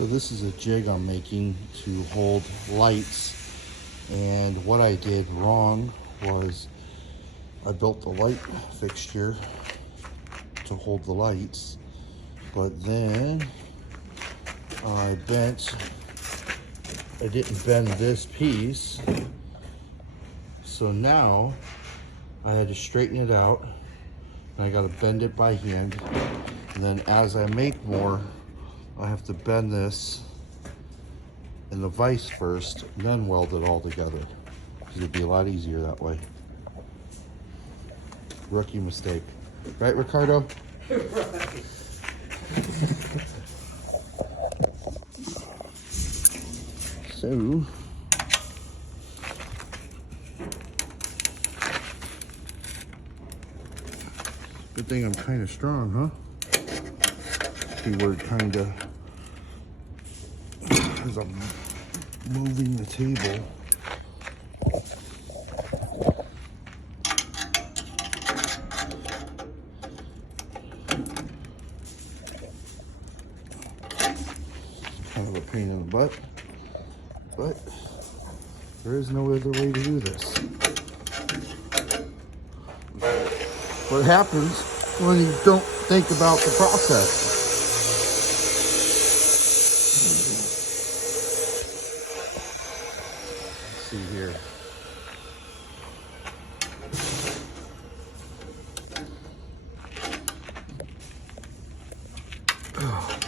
So this is a jig I'm making to hold lights, and what I did wrong was I built the light fixture to hold the lights, but then I didn't bend this piece, so now I had to straighten it out, and I got to bend it by hand, and then as I make more, I have to bend this in the vise first, and then weld it all together, because it'd be a lot easier that way. Rookie mistake. Right, Ricardo? Right. So, good thing I'm kind of strong, huh? Keyword kind of, because I'm moving the table. Kind of a pain in the butt, but there is no other way to do this. What happens when you don't think about the process? Let's see here. Oh,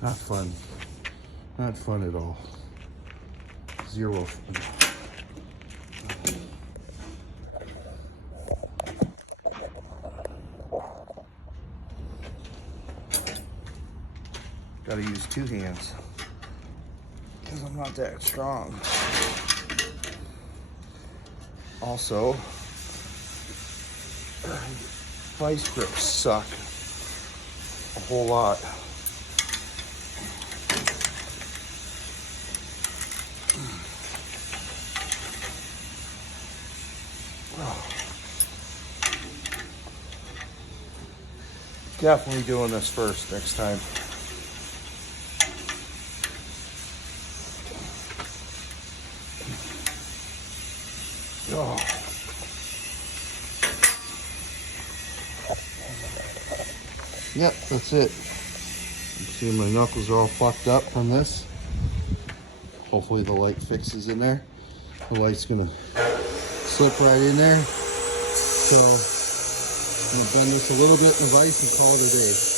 not fun. Not fun at all. Zero fun. Gotta use two hands because I'm not that strong. Also, vice grips suck a whole lot. Definitely doing this first next time. Oh. Yep, that's it. You see my knuckles are all fucked up from this. Hopefully the light fixes in there. The light's gonna slip right in there. So I'm gonna bend this a little bit in the vise and call it a day.